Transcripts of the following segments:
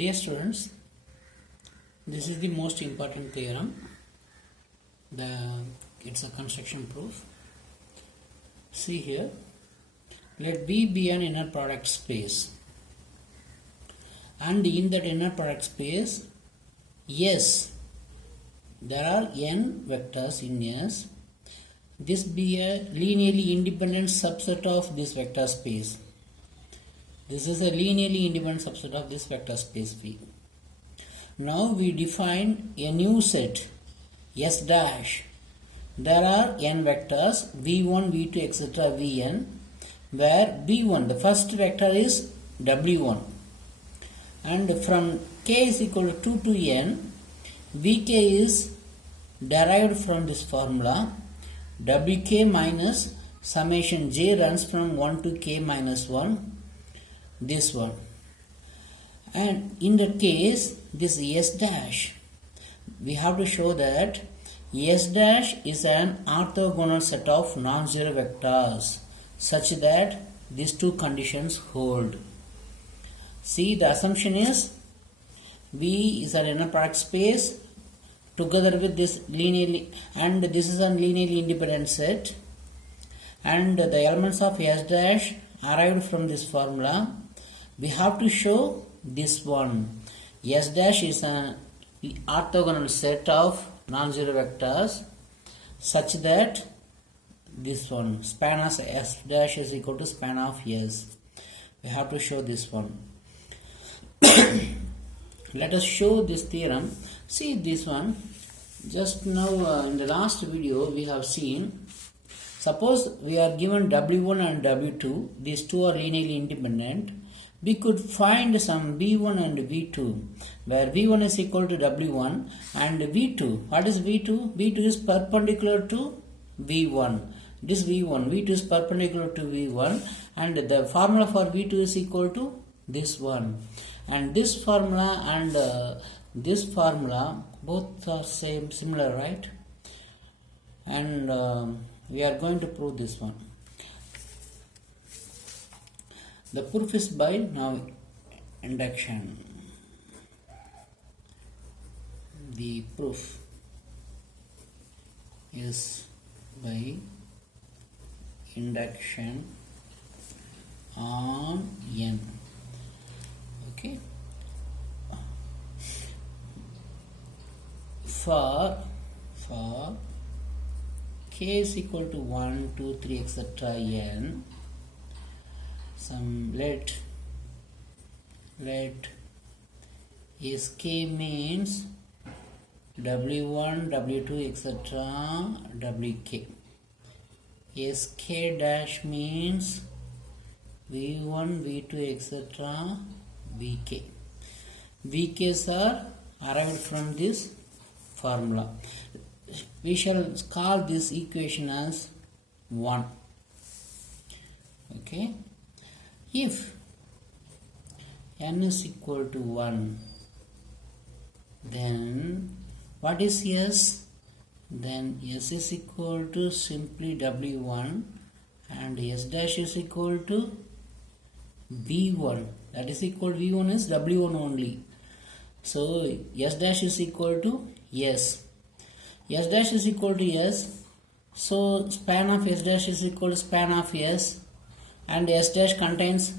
Dear students, this is the most important theorem. It's a construction proof. See here, let B be an inner product space, and in that inner product space, yes, there are n vectors in S. This be a linearly independent subset of this vector space. This is a linearly independent subset of this vector space V. Now we define a new set S dash. There are n vectors v1, v2, etc. vn, where v1, the first vector is w1, and from k is equal to 2 to n, vk is derived from this formula. Wk minus summation j runs from 1 to k minus 1, this one. And in that case, this S dash, we have to show that S dash is an orthogonal set of non-zero vectors such that these two conditions hold. See, the assumption is V is an inner product space together with this linearly, and this is a linearly independent set, and the elements of S dash arrived from this formula. We have to show this one. S dash is an orthogonal set of non-zero vectors such that this one, span of S dash is equal to span of S. We have to show this one. Let us show this theorem. See this one. Just now in the last video we have seen, suppose we are given W1 and W2, these two are linearly independent. We could find some V1 and V2, where V1 is equal to W1 and V2. What is V2? V2 is perpendicular to V1. This V1, V2 is perpendicular to V1, and the formula for V2 is equal to this one. And this formula and this formula both are similar, right? And we are going to prove this one. The proof is by now induction. The proof is by induction on n. Okay. For k is equal to 1, 2, 3, etc. n, some let is k means w1, w2, etc. wk. Is k dash means v1, v2, etc. vk. vk's are arrived from this formula. We shall call this equation as 1. Okay. If n is equal to 1, then what is S? Then S is equal to simply W1, and S dash is equal to V1. That is equal to V1 is W1 only. So S dash is equal to S. S dash is equal to S. So span of S dash is equal to span of S. And S dash contains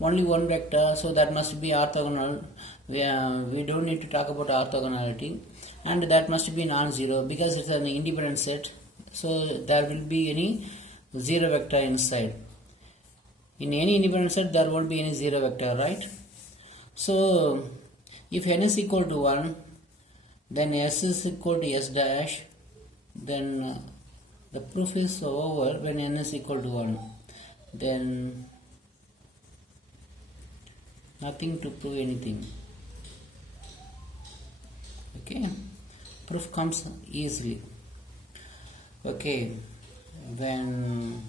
only one vector, so that must be orthogonal. We don't need to talk about orthogonality, and that must be non-zero because it's an independent set, so there will be any zero vector inside. In any independent set there won't be any zero vector, right? So if n is equal to 1, then S is equal to S dash, then the proof is over when n is equal to 1. Then nothing to prove anything. Okay, proof comes easily. Okay, when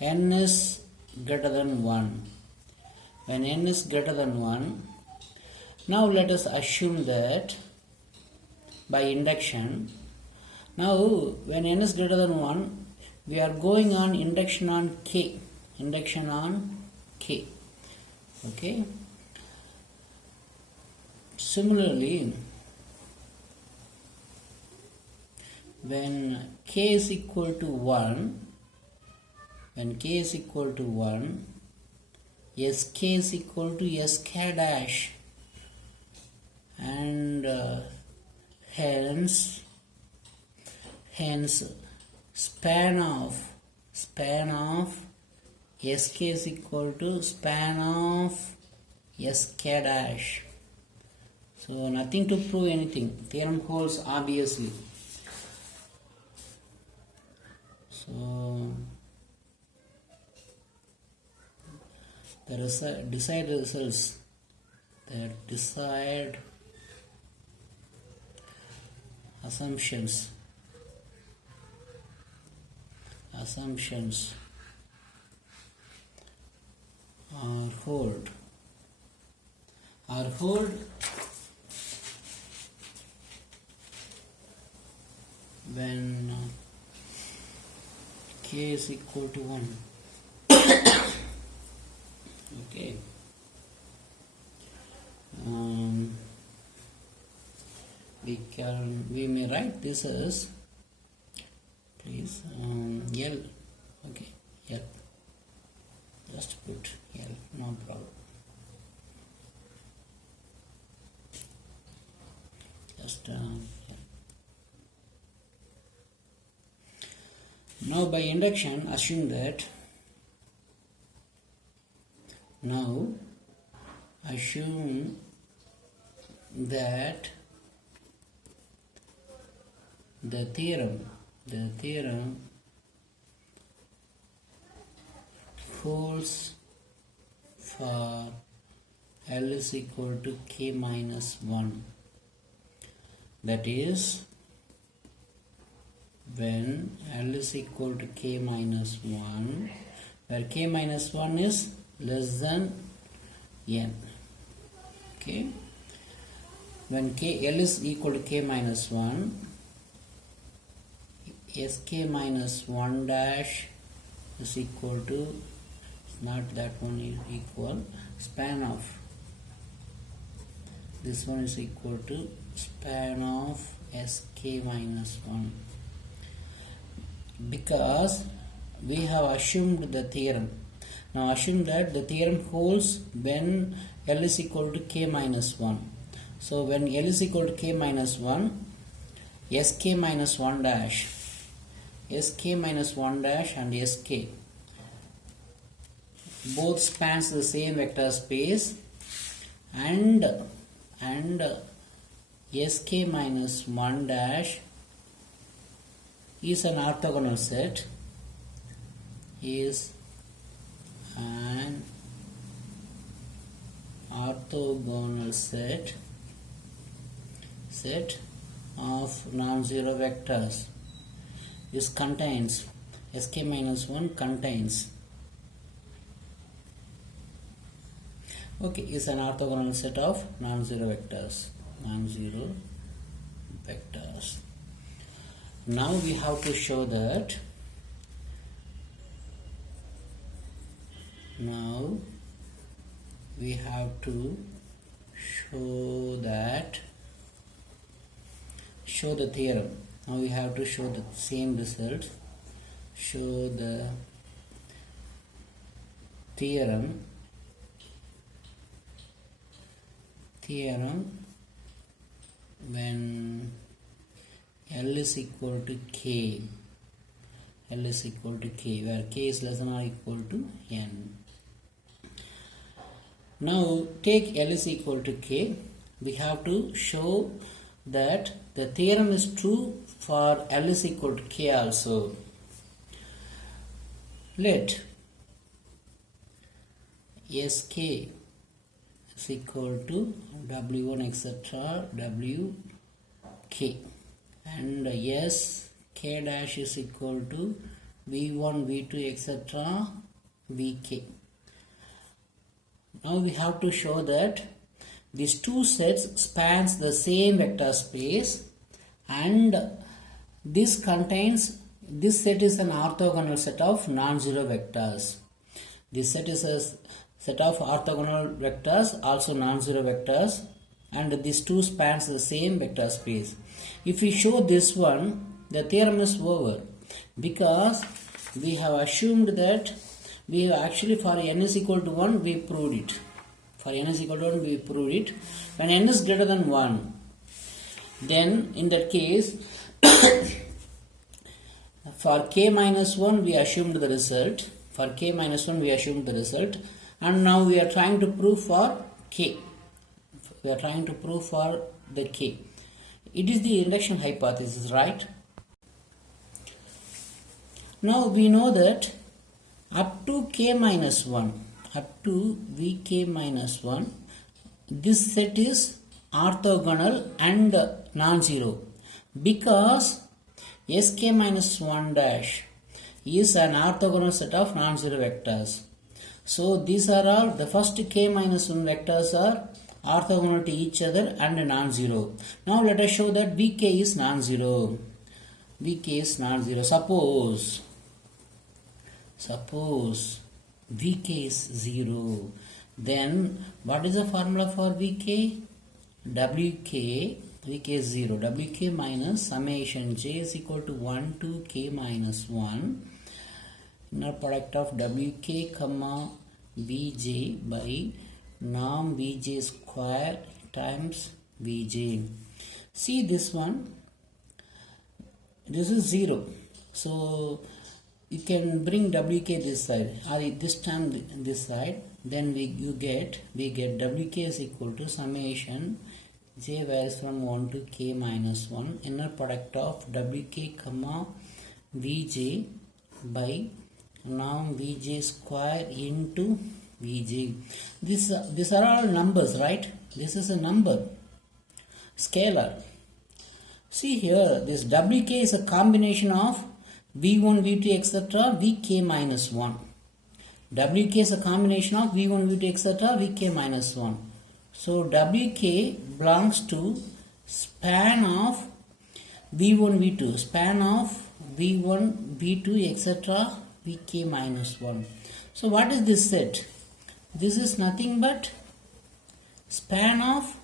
n is greater than 1, when n is greater than 1, now let us assume that by induction, now when n is greater than 1, we are going on induction on k. Okay. Similarly, when k is equal to 1, sk is equal to sk dash, and hence span of sk is equal to span of sk dash. So nothing to prove anything. Theorem holds obviously. So the desired results, the desired assumptions are hold when k is equal to 1. Okay. We may write this as, please, L. Okay, L. Just put L, no problem. Just L. Now by induction, assume that the theorem holds for L is equal to k minus 1. That is, when L is equal to k minus 1, where k minus 1 is less than n. Okay. When L is equal to k minus 1, sk minus 1 dash is equal to, not that one is equal, span of, this one is equal to span of sk minus 1. Because we have assumed the theorem. Now assume that the theorem holds when L is equal to k minus 1. So when L is equal to k minus 1, sk minus 1 dash and sk both spans the same vector space, and sk minus 1 dash is an orthogonal set, set of non-zero vectors. This contains, sk minus 1 contains, okay, is an orthogonal set of non-zero vectors. Now we have to show that show the theorem. Now we have to show the same result. Show the theorem when L is equal to k, where k is less than or equal to n. Now take L is equal to k. We have to show that the theorem is true for L is equal to k also. Let sk is equal to w1 etc. wk, and sk dash is equal to v1 v2 etc. vk. Now we have to show that these two sets spans the same vector space, and this set is an orthogonal set of non-zero vectors. This set is a set of orthogonal vectors, also non-zero vectors, and these two spans the same vector space. If we show this one, the theorem is over, because we have assumed that we have actually for n is equal to 1 we proved it. For n is equal to 1 we proved it. When n is greater than 1, then in that case for k minus 1 we assumed the result. For k minus 1 we assumed the result, and now we are trying to prove for k. We are trying to prove for the k. It is the induction hypothesis, right? Now we know that up to k minus 1, up to vk minus 1, this set is orthogonal and non-zero, because sk minus 1 dash is an orthogonal set of non-zero vectors. So these are all, the first k minus 1 vectors are orthogonal to each other and non-zero. Now let us show that vk is non-zero. Vk is non-zero. Suppose vk is 0. Then what is the formula for vk? Vk is 0. Wk minus summation j is equal to 1 to k minus 1. Inner product of wk comma vj by norm vj square times vj. See this one. This is 0. So you can bring wk this side, or this term this side. Then we get wk is equal to summation j varies from 1 to k minus 1, inner product of wk comma vj by norm vj square into vj. These are all numbers, right? This is a number, scalar. See here, this wk is a combination of v1, v2, etc. vk minus 1. Wk is a combination of v1, v2, etc. vk minus 1. So wk belongs to span of v1, v2, span of v1, v2, etc. vk minus 1. So what is this set? This is nothing but span of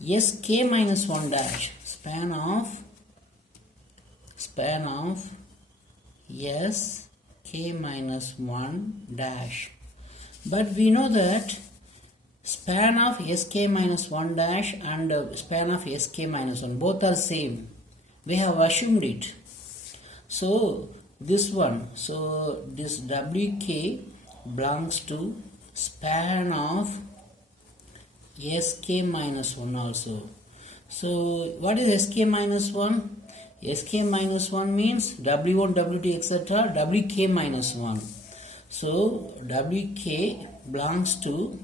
sk minus 1 dash, span of sk minus 1 dash. But we know that span of sk minus 1 dash and span of sk minus 1 both are same. We have assumed it. So this one, so this wk belongs to span of sk minus 1 also. So what is sk minus 1? sk minus 1 means w1, w2, etc. wk minus 1. So wk belongs to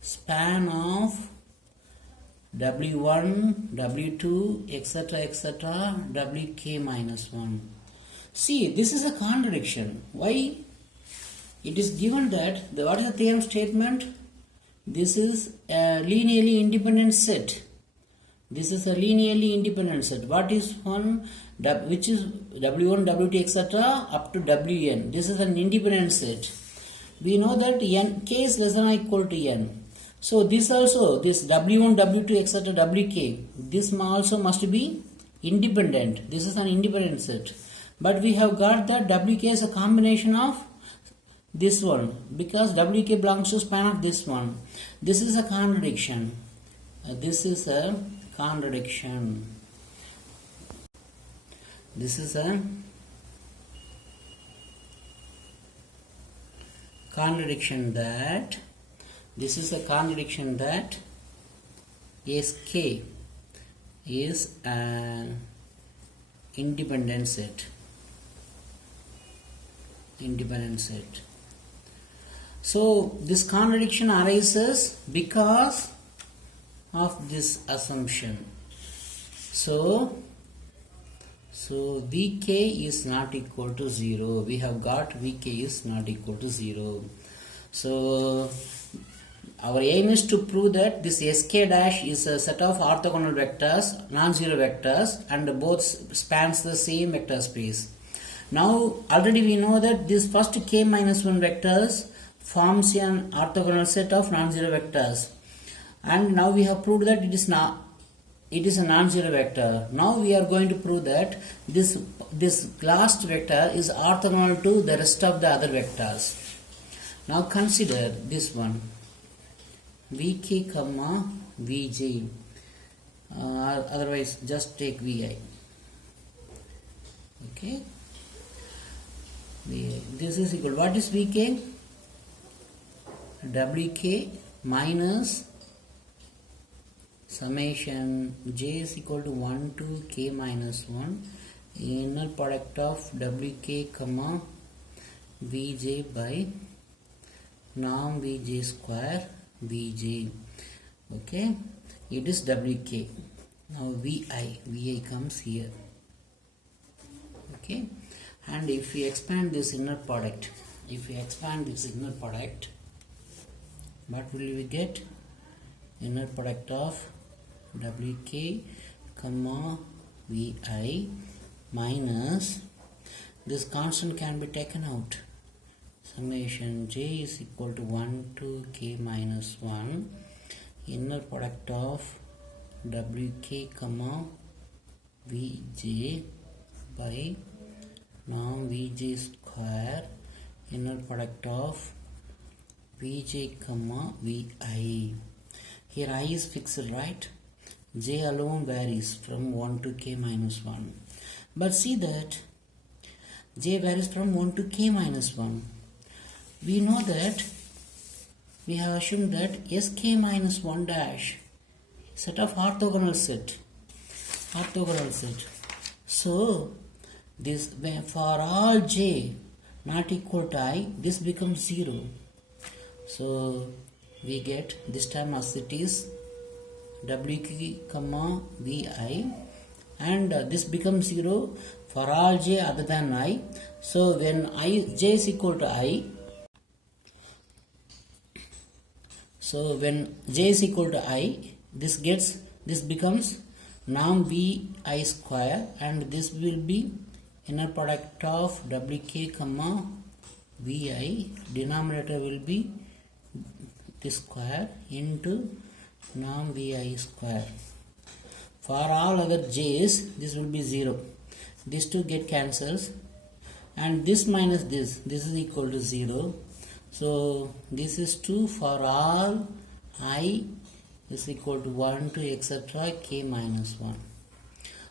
span of w1, w2, etc., etc., wk minus 1. See, this is a contradiction. Why? It is given that, what is the theorem statement? This is a linearly independent set. This is a linearly independent set. What is one? Which is w1, w2, etc. up to wn. This is an independent set. We know that n, k is less than or equal to n. So this also, this w1, w2, etc. wk, this also must be independent. This is an independent set. But we have got that wk is a combination of this one, because wk belongs to span of this one. This is a contradiction. This is a contradiction. This is a contradiction that sk is an independent set. So this contradiction arises because of this assumption. So vk is not equal to 0. We have got vk is not equal to 0. So our aim is to prove that this sk dash is a set of orthogonal vectors, non-zero vectors, and both spans the same vector space. Now already we know that this first k minus 1 vectors forms an orthogonal set of non-zero vectors. And now we have proved that it is a non-zero vector. Now we are going to prove that this last vector is orthogonal to the rest of the other vectors. Now consider this one, vk comma vj, otherwise just take vi. Okay, this is equal, what is vk? Wk minus summation j is equal to 1 to k minus 1 inner product of wk comma vj by norm vj square vj. Okay, it is wk. Now vi comes here. Okay, and if we expand this inner product, what will we get? Inner product of wk comma vi minus, this constant can be taken out, summation j is equal to 1 to k minus 1 inner product of wk comma vj by norm vj square inner product of vj comma vi. Here I is fixed, right? J alone varies from 1 to k minus 1. But see that j varies from 1 to k minus 1. We know that we have assumed that sk minus 1 dash set of orthogonal set. So this, for all j not equal to I, this becomes 0. So we get this time as it is wk comma vi, and this becomes 0 for all j other than I. So when j is equal to I, this becomes norm vi square, and this will be inner product of wk comma vi, denominator will be this square into norm vi square. For all other j's, this will be 0. These two get cancels, and this minus this is equal to 0. So this is 2 for all I is equal to 1 to etc. k minus 1.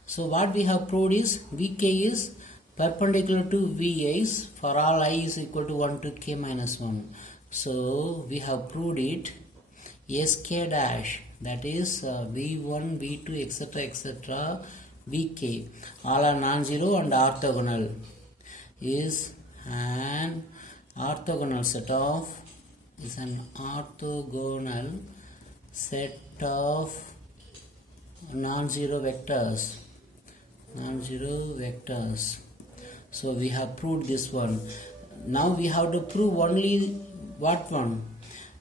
So what we have proved is vk is perpendicular to vi's for all I is equal to 1 to k minus 1. So we have proved it. sk dash, that is v1, v2 etc. vk all are non-zero and orthogonal, is an orthogonal set of non-zero vectors. So we have proved this one. Now we have to prove only what one?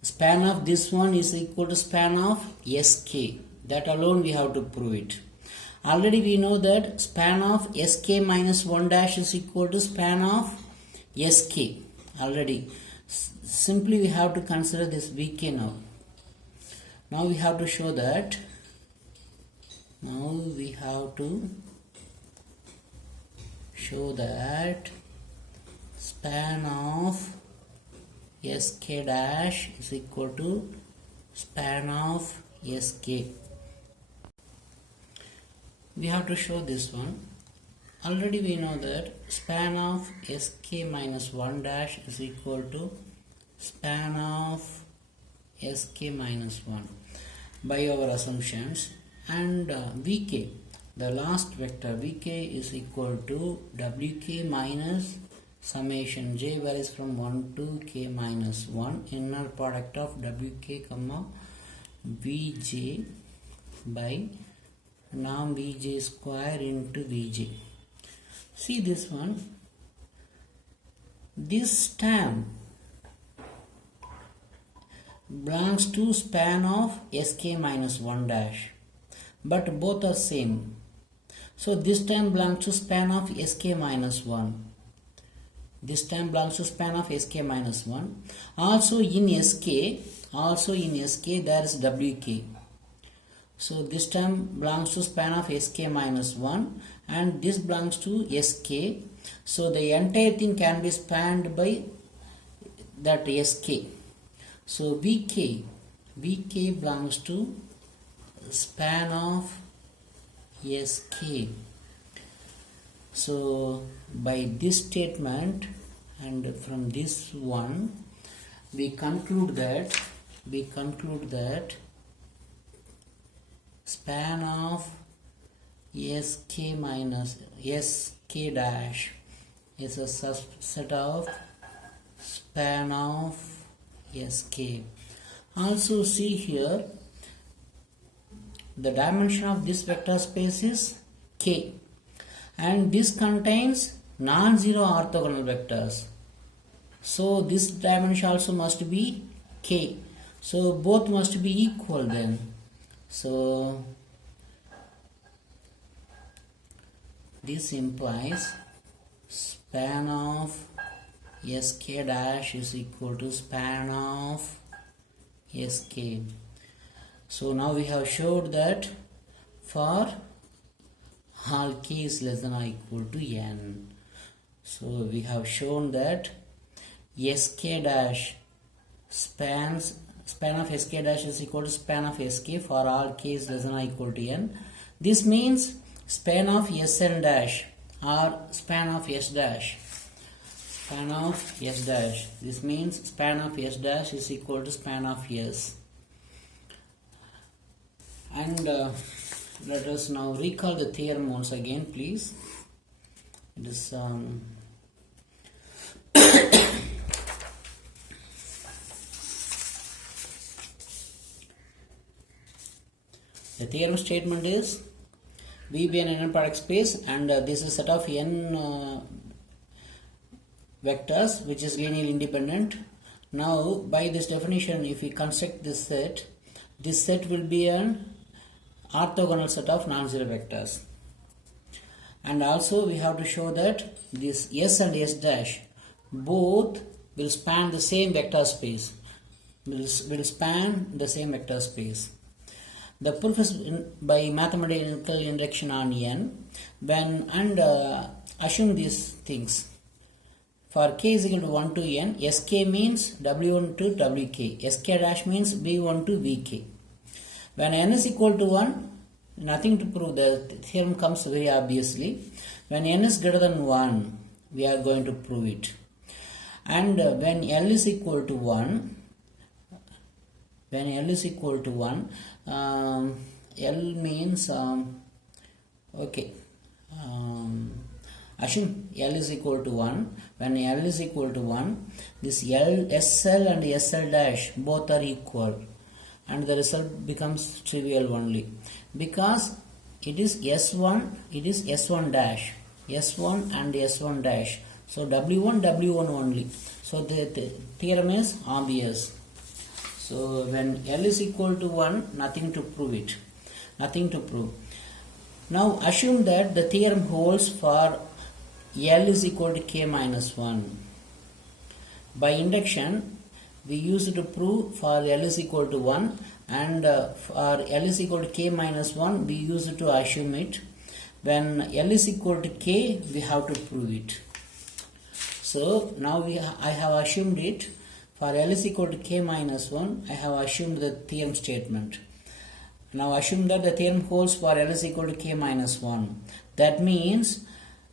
Span of this one is equal to span of sk. That alone we have to prove it. Already we know that span of sk minus 1 dash is equal to span of sk. Already. Simply we have to consider this vk now. Now we have to show that. Span of sk dash is equal to span of sk. We have to show this one. Already we know that span of sk minus 1 dash is equal to span of sk minus 1 by our assumptions, and vk, the last vector vk is equal to wk minus summation j varies from 1 to k minus 1 inner product of wk comma vj by norm vj square into vj. See this one, this term belongs to span of sk minus 1 dash, but both are same. So this term belongs to span of sk minus 1. This term belongs to span of sk minus 1. Also in sk, Also in Sk there is Wk. So this term belongs to span of Sk minus 1 and this belongs to Sk. So the entire thing can be spanned by that Sk. So Vk belongs to span of Sk. So by this statement and from this one we conclude that span of Sk minus Sk dash is a subset of span of Sk. Also see here the dimension of this vector space is K and this contains non-zero orthogonal vectors. So this dimension also must be K. So both must be equal then. So this implies span of Sk dash is equal to span of Sk. So now we have showed that for all k is less than or equal to n. So we have shown that Sk dash span of Sk dash is equal to span of Sk for all k is less than or equal to n. This means span of Sn dash or span of S dash. Span of S dash. This means span of S dash is equal to span of S. And let us now recall the theorem once again, please. It is the theorem statement is V be an inner product space and this is set of n vectors which is linearly independent. Now by this definition, if we construct this set will be an orthogonal set of non-zero vectors. And also we have to show that this S and S dash both will span the same vector space. Will span the same vector space. The proof is by mathematical induction on n. Assume these things. For k is equal to 1 to n, Sk means W1 to Wk. Sk dash means V1 to Vk. When n is equal to 1, nothing to prove. The theorem comes very obviously. When n is greater than 1, we are going to prove it. And when L is equal to 1, L means assume L is equal to 1. When L is equal to 1, this SL and SL dash both are equal. And the result becomes trivial only. Because it is S1, it is S1 dash. S1 and S1 dash. So W1, W1 only. So the theorem is obvious. So when L is equal to 1, nothing to prove it. Nothing to prove. Now assume that the theorem holds for L is equal to K minus 1. By induction, we used to prove for L is equal to 1 and for L is equal to K minus 1, we used to assume it. When L is equal to K, we have to prove it. So now I have assumed it. For L is equal to K minus 1, I have assumed the theorem statement. Now assume that the theorem holds for L is equal to K minus 1. That means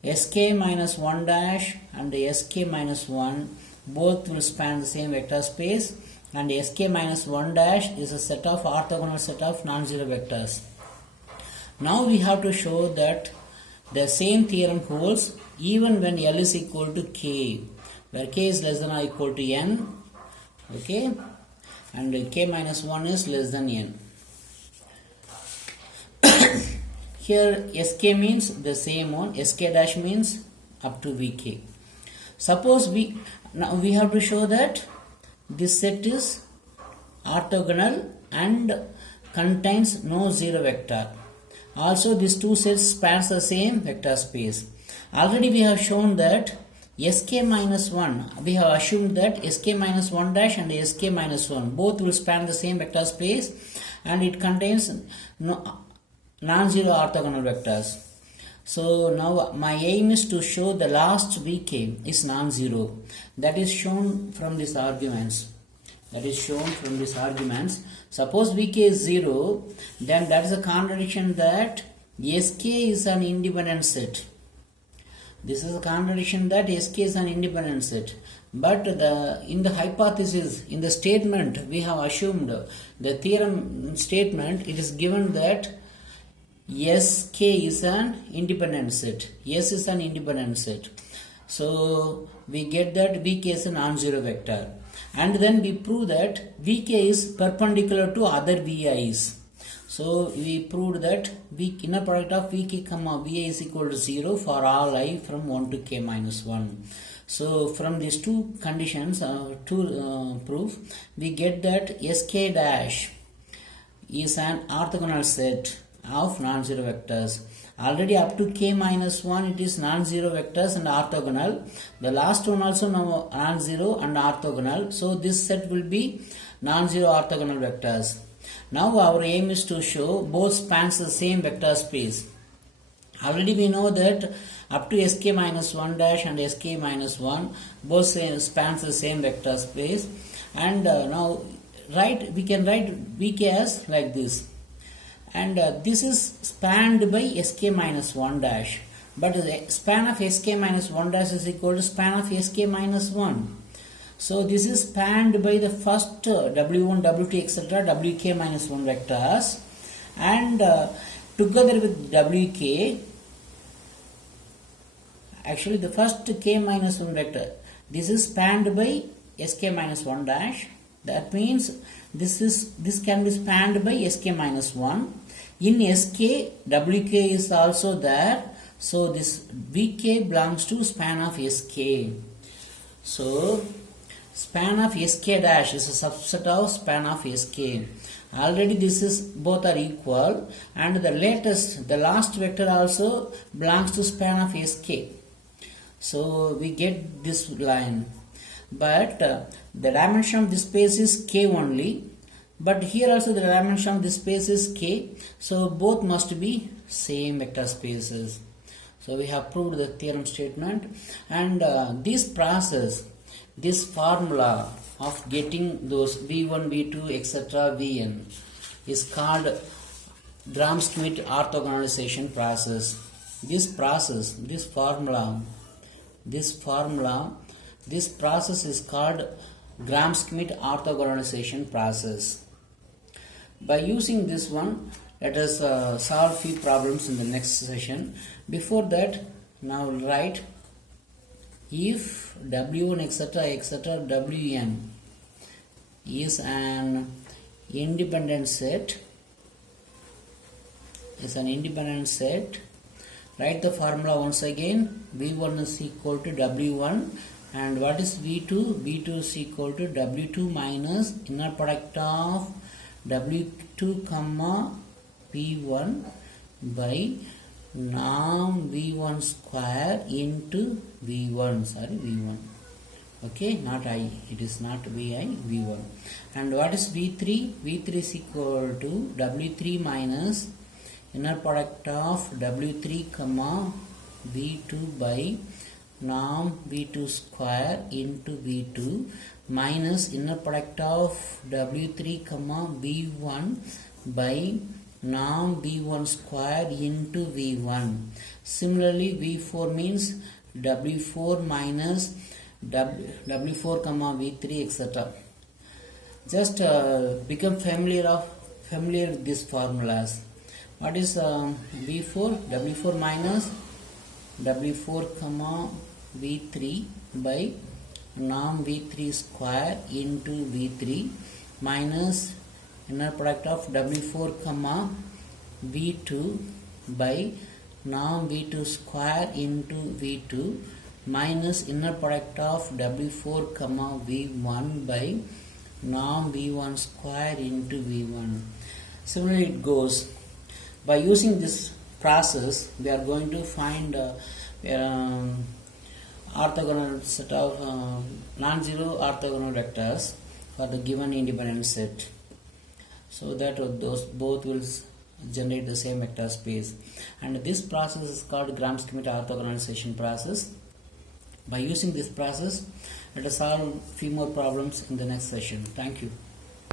Sk minus 1 dash and Sk minus 1 both will span the same vector space, and Sk minus 1 dash is a set of orthogonal set of non-zero vectors. Now we have to show that the same theorem holds even when L is equal to K, where K is less than or equal to N, okay, and K minus 1 is less than N. Here Sk means the same one, Sk dash means up to Vk. Suppose now we have to show that this set is orthogonal and contains no zero vector. Also these two sets spans the same vector space. Already we have shown that sk minus 1, we have assumed that sk minus 1 dash and sk minus 1 both will span the same vector space, and it contains non-zero orthogonal vectors. So now my aim is to show the last vk is non-zero. That is shown from these arguments. Suppose vk is 0, then that is a contradiction that sk is an independent set. This is a contradiction that sk is an independent set. But in the hypothesis, in the statement, we have assumed the theorem statement, it is given that sk is an independent set. S is an independent set. So we get that vk is a non-zero vector. And then we prove that vk is perpendicular to other vi's. So we proved that inner product of vk comma vi is equal to 0 for all I from 1 to k minus 1. So from these two conditions, proof, we get that sk dash is an orthogonal set of non-zero vectors. Already up to k minus 1 it is non-zero vectors and orthogonal. The last one also non-zero and orthogonal. So this set will be non-zero orthogonal vectors. Now our aim is to show both spans the same vector space. Already we know that up to sk minus 1 dash and sk minus 1 both spans the same vector space. And now we can write vk as like this. And this is spanned by sk minus 1 dash. But the span of sk minus 1 dash is equal to span of sk minus 1. So this is spanned by the first w1, w2, etc. wk minus 1 vectors. And together with wk, actually the first k minus 1 vector, this is spanned by sk minus 1 dash. That means this can be spanned by sk minus 1. In sk, wk is also there. So this vk belongs to span of sk. So span of sk dash is a subset of span of sk. Already this is both are equal, and the last vector also belongs to span of sk. So we get this line. But the dimension of this space is k only. But here also the dimension of this space is k. So both must be same vector spaces. So we have proved the theorem statement. And this process, this formula of getting those v1, v2, etc. vn is called Gram-Schmidt orthogonalization process. This process is called Gram-Schmidt orthogonalization process. By using this one, let us solve few problems in the next session. Before that, now write if w1 etc. wn is an independent set, write the formula once again. v1 is equal to w1, and what is v2? v2 is equal to w2 minus inner product of w2 comma v1 by norm v1 square into v1. Okay, not I, it is not vi, v1. And what is v3? v3 is equal to w3 minus inner product of w3 comma v2 by norm v2 square into v2 minus inner product of w3 comma v1 by norm v1 square into v1. Similarly, v4 means w4 minus w4 comma v3 etc. Just become familiar with these formulas. What is v4? w4 minus w4 comma v3 by norm v3 square into v3 minus inner product of w4 comma v2 by norm v2 square into v2 minus inner product of w4 comma v1 by norm v1 square into v1. Similarly it goes. By using this process, we are going to find orthogonal set of non-zero orthogonal vectors for the given independent set, so that those both will generate the same vector space. And this process is called Gram-Schmidt orthogonalization process. By using this process, let us solve few more problems in the next session. Thank you.